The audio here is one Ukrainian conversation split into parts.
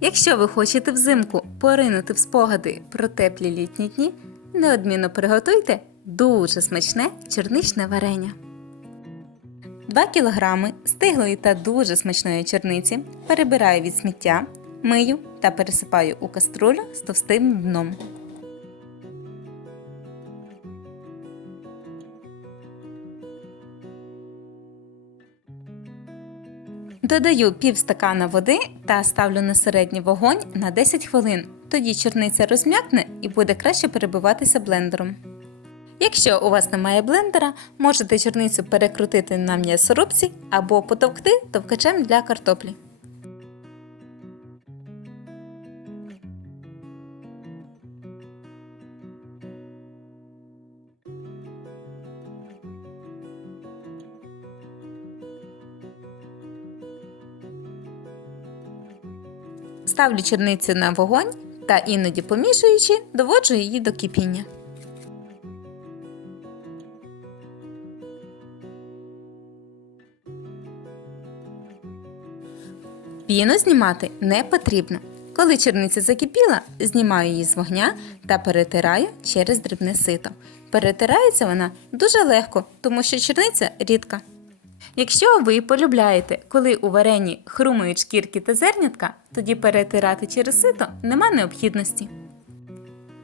Якщо ви хочете взимку поринути в спогади про теплі літні дні, неодмінно приготуйте дуже смачне чорничне варення. 2 кг стиглої та дуже смачної черниці перебираю від сміття, мию та пересипаю у каструлю з товстим дном. Додаю пів стакана води та ставлю на середній вогонь на 10 хвилин. Тоді чорниця розм'якне і буде краще перебиватися блендером. Якщо у вас немає блендера, можете чорницю перекрутити на м'ясорубці або потовкти товкачем для картоплі. Ставлю чорницю на вогонь та іноді помішуючи, доводжу її до кипіння. Піну знімати не потрібно. Коли чорниця закипіла, знімаю її з вогня та перетираю через дрібне сито. Перетирається вона дуже легко, тому що чорниця рідка. Якщо ви полюбляєте, коли у варені хрумають шкірки та зернятка, тоді перетирати через сито нема необхідності.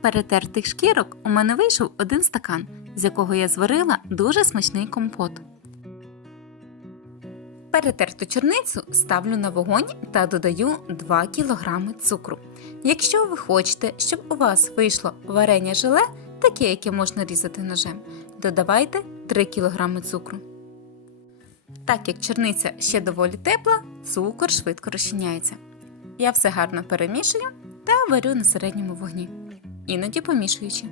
Перетертих шкірок у мене вийшов один стакан, з якого я зварила дуже смачний компот. Перетерту чорницю ставлю на вогонь та додаю 2 кг цукру. Якщо ви хочете, щоб у вас вийшло варення желе, таке, яке можна різати ножем, додавайте 3 кг цукру. Так як чорниця ще доволі тепла, цукор швидко розчиняється. Я все гарно перемішую та варю на середньому вогні, іноді помішуючи.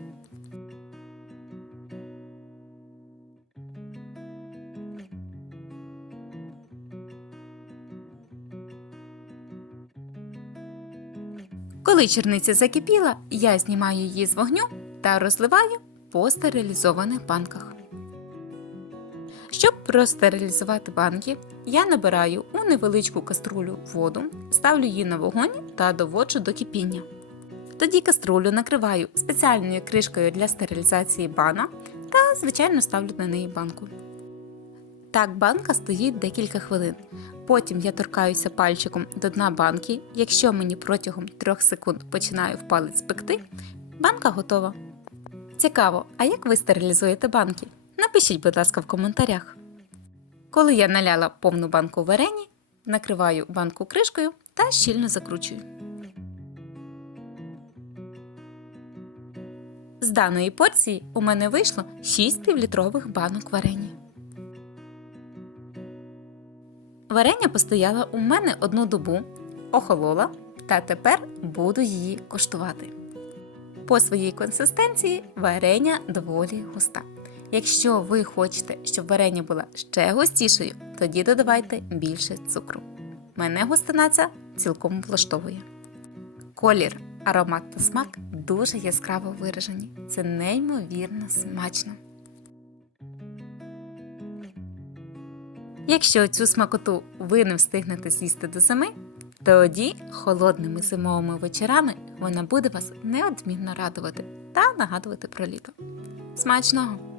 Коли черниця закипіла, я знімаю її з вогню та розливаю по стерилізованих банках. Щоб простерилізувати банки, я набираю у невеличку каструлю воду, ставлю її на вогонь та доводжу до кипіння. Тоді каструлю накриваю спеціальною кришкою для стерилізації бана та, звичайно, ставлю на неї банку. Так банка стоїть декілька хвилин. Потім я торкаюся пальчиком до дна банки. Якщо мені протягом 3 секунд починає в палець пекти, банка готова. Цікаво, а як ви стерилізуєте банки? Напишіть, будь ласка, в коментарях. Коли я наляла повну банку варені, накриваю банку кришкою та щільно закручую. З даної порції у мене вийшло 6 півлітрових банок варені. Варення постояла у мене одну добу, охолола, та тепер буду її коштувати. По своїй консистенції варення доволі густа. Якщо ви хочете, щоб варення було ще густішою, тоді додавайте більше цукру. Мене густина ця цілком влаштовує. Колір, аромат та смак дуже яскраво виражені. Це неймовірно смачно. Якщо цю смакоту ви не встигнете з'їсти до зими, тоді холодними зимовими вечорами вона буде вас неодмінно радувати та нагадувати про літо. Смачного!